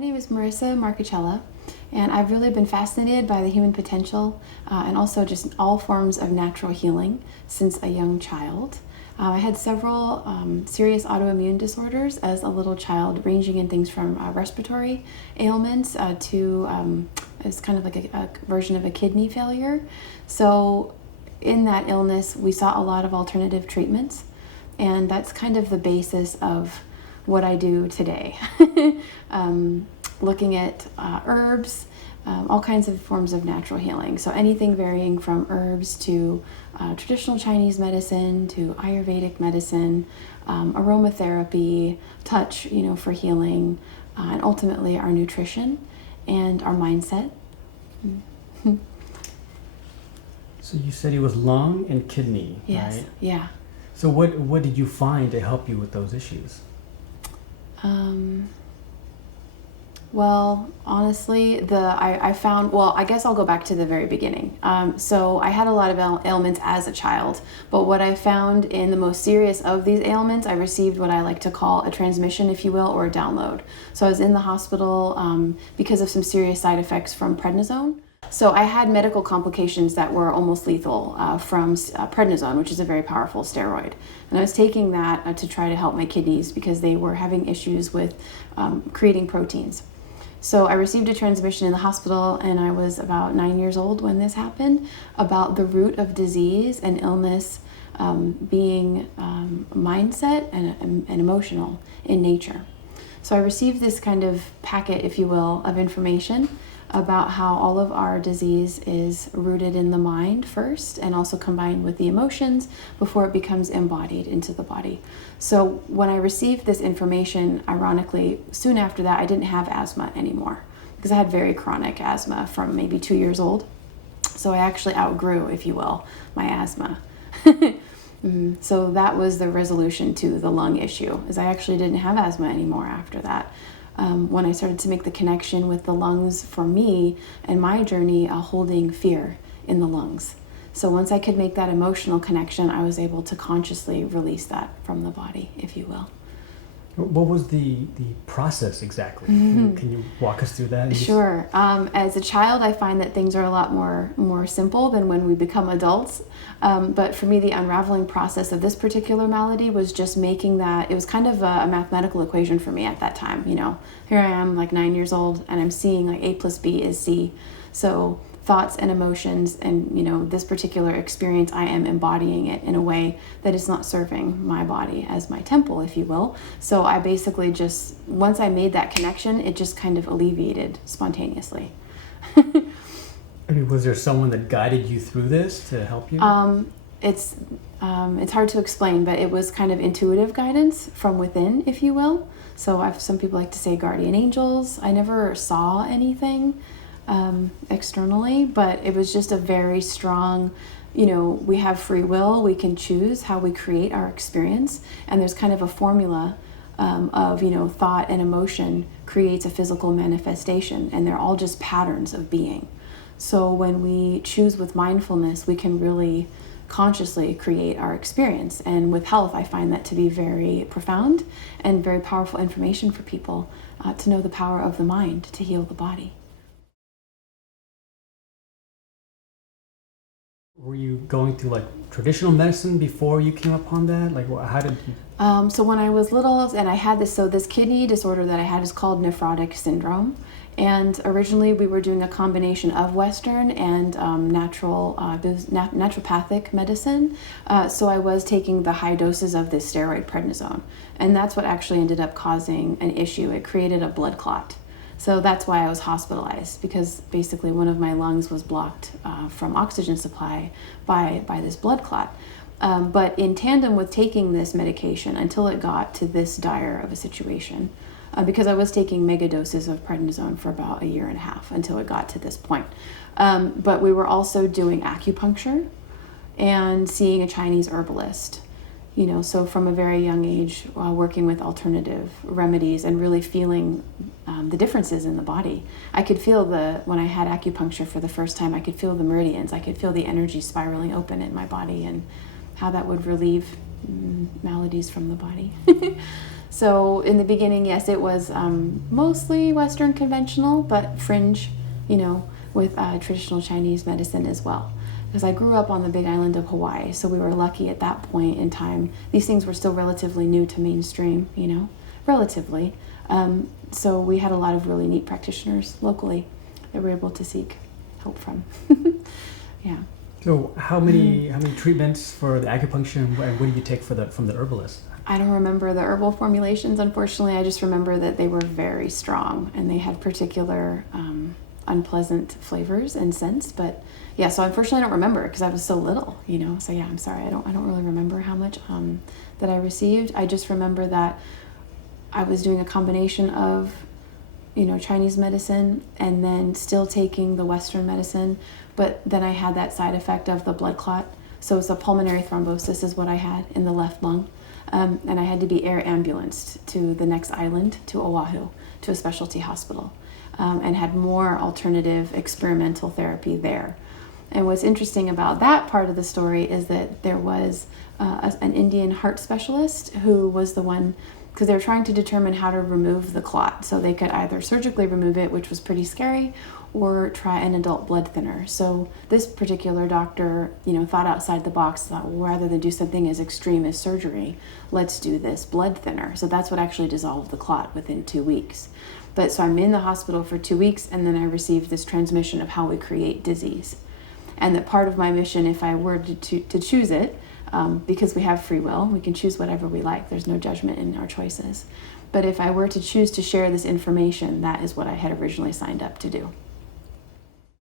name is Marissa Marcicella, and I've really been fascinated by the human potential and also just all forms of natural healing since a young child. I had several serious autoimmune disorders as a little child, ranging in things from respiratory ailments to it's kind of like a version of a kidney failure. So in that illness, we saw a lot of alternative treatments, and that's kind of the basis of what I do today. Looking at herbs, all kinds of forms of natural healing. So anything varying from herbs to traditional Chinese medicine to Ayurvedic medicine, aromatherapy, touch, for healing, and ultimately our nutrition and our mindset. So you said it was lung and kidney, Yes. right? Yeah. So what did you find to help you with those issues? Well, honestly, I found, well, I guess I'll go back to the very beginning. So I had a lot of ailments as a child, but what I found in the most serious of these ailments, I received what I like to call a transmission, if you will, or a download. So I was in the hospital because of some serious side effects from prednisone. So I had medical complications that were almost lethal from prednisone, which is a very powerful steroid. And I was taking that to try to help my kidneys because they were having issues with creating proteins. So I received a transmission in the hospital, and I was about 9 years old when this happened, about the root of disease and illness being mindset and emotional in nature. So I received this kind of packet, if you will, of information about how all of our disease is rooted in the mind first and also combined with the emotions before it becomes embodied into the body. So when I received this information, ironically, soon after that, I didn't have asthma anymore because I had very chronic asthma from maybe 2 years old. So I actually outgrew, if you will, my asthma. So that was the resolution to the lung issue, is I actually didn't have asthma anymore after that. When I started to make the connection with the lungs for me and my journey holding fear in the lungs. So once I could make that emotional connection, I was able to consciously release that from the body, if you will. What was the process exactly? Can you walk us through that? Sure. As a child, I find that things are a lot more simple than when we become adults. But for me, the unraveling process of this particular malady was just making that, it was kind of a mathematical equation for me at that time. Here I am, like 9 years old, and I'm seeing like A plus B is C. So thoughts and emotions and, this particular experience, I am embodying it in a way that is not serving my body as my temple, if you will. So I basically just, once I made that connection, it just kind of alleviated spontaneously. Was there someone that guided you through this to help you? It's hard to explain, but it was kind of intuitive guidance from within, if you will. So some people like to say guardian angels. I never saw anything externally, but it was just a very strong, we have free will, we can choose how we create our experience, and there's kind of a formula of, thought and emotion creates a physical manifestation, and they're all just patterns of being. So when we choose with mindfulness, we can really consciously create our experience. And with health, I find that to be very profound and very powerful information for people to know the power of the mind to heal the body. Were you going through like traditional medicine before you came upon that? Like, how did you? So when I was little, and I had this kidney disorder that I had is called nephrotic syndrome. And originally we were doing a combination of Western and naturopathic medicine. So I was taking the high doses of this steroid prednisone. And that's what actually ended up causing an issue. It created a blood clot. So that's why I was hospitalized, because basically one of my lungs was blocked from oxygen supply by this blood clot. But in tandem with taking this medication until it got to this dire of a situation, because I was taking mega doses of prednisone for about 1.5 years until it got to this point. But we were also doing acupuncture and seeing a Chinese herbalist. So from a very young age, working with alternative remedies and really feeling the differences in the body. I could feel when I had acupuncture for the first time, I could feel the meridians. I could feel the energy spiraling open in my body and how that would relieve maladies from the body. So in the beginning, yes, it was mostly Western conventional, but fringe, with traditional Chinese medicine as well. Because I grew up on the big island of Hawaii, so we were lucky at that point in time. These things were still relatively new to mainstream, relatively. So we had a lot of really neat practitioners locally that we were able to seek help from. Yeah. So how many treatments for the acupuncture, and what do you take from the herbalist? I don't remember the herbal formulations, unfortunately. I just remember that they were very strong and they had particular unpleasant flavors and scents. But yeah, so unfortunately I don't remember because I was so little, So yeah, I'm sorry. I don't really remember how much that I received. I just remember that I was doing a combination of Chinese medicine and then still taking the Western medicine, but then I had that side effect of the blood clot. So it's a pulmonary thrombosis is what I had in the left lung. And I had to be air ambulanced to the next island, to Oahu, to a specialty hospital, and had more alternative experimental therapy there. And what's interesting about that part of the story is that there was an Indian heart specialist who was the one, because they were trying to determine how to remove the clot. So they could either surgically remove it, which was pretty scary, or try an adult blood thinner. So this particular doctor, thought outside the box, thought, well, rather than do something as extreme as surgery, let's do this blood thinner. So that's what actually dissolved the clot within 2 weeks. But so I'm in the hospital for 2 weeks, and then I received this transmission of how we create disease. And that part of my mission, if I were to choose it, because we have free will, we can choose whatever we like. There's no judgment in our choices. But if I were to choose to share this information, that is what I had originally signed up to do.